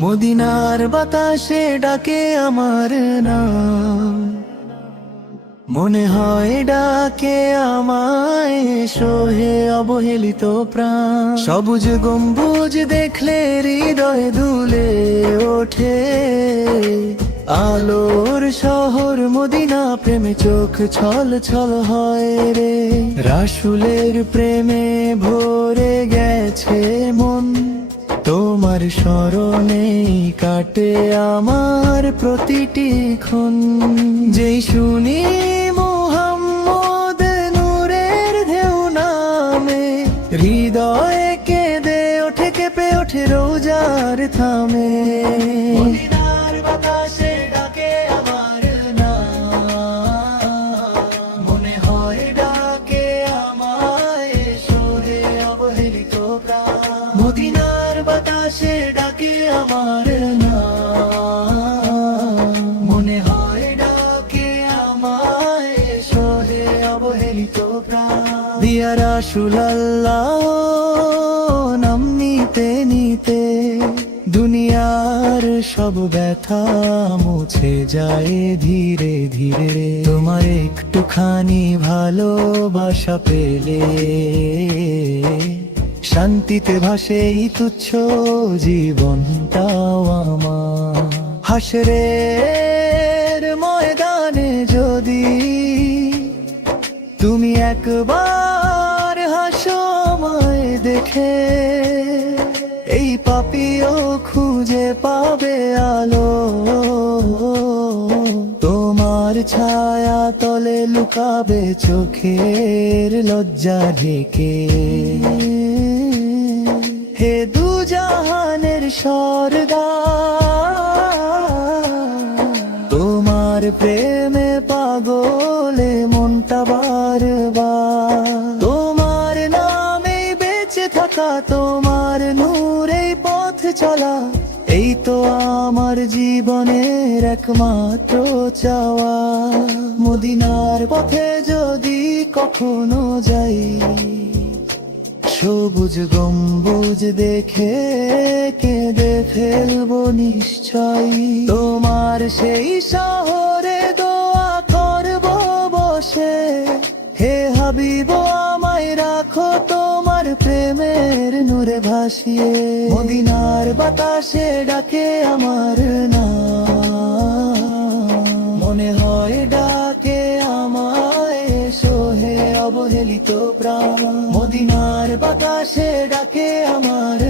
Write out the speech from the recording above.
মদিনার বাতাসে ডাকে আমার নাম। মনে হয় ডাকে আমায় সোহে অবহেলিত প্রাণ। সবুজ গম্বুজ দেখলে হৃদয় দুলে ওঠে। আলোর শহর মদিনা প্রেমে চোখ ছল ছল হয় রে। রাসুলের প্রেমে ভরে গেছে মন। তোমার স্মরণে কাটে আমার প্রতিটি ক্ষণ। যেই শুনি মোহাম্মদ নূরের ঢেউ নামে, হৃদয়ে কেঁদে ওঠে, কেঁপে ওঠে রোজার থামে। দিয়া রাসুলাল্লাহ নাম নিতে নিতে দুনিয়ার সব ব্যথা মুছে যায় ধীরে ধীরে। তোমার একটুখানি ভালোবাসা পেলে শান্তিতে ভাসে তুচ্ছ জীবনটাও আমার। হাসরের ময়দানে যদি একবার হাসময় দেখে এই পাপিও খুঁজে পাবে আলো। তোমার ছায়া তলে লুকাবে চোখের লজ্জা ঢেকে। হে দু জাহানের সরদার, তোমার প্রেমে পাগলে মনটা বারবার পথ চলা, এই তো আমার জীবনের একমাত্র চাওয়া। মদিনার পথে যদি কখনো যাই, সবুজ গম্বুজ দেখে কেঁদে ফেলব নিশ্চয়। তোমার সেই শহরে দোয়া করব বসে। হে হাবিব, আমায় রাখো তোমার প্রেমের নূরে ভাসিয়ে, মদিনার বাতাসে ডাকে আমার না মনে হয় ডাকে আমায় সোহে অবহেলিত প্রাণ। মদিনার বাতাসে ডাকে আমার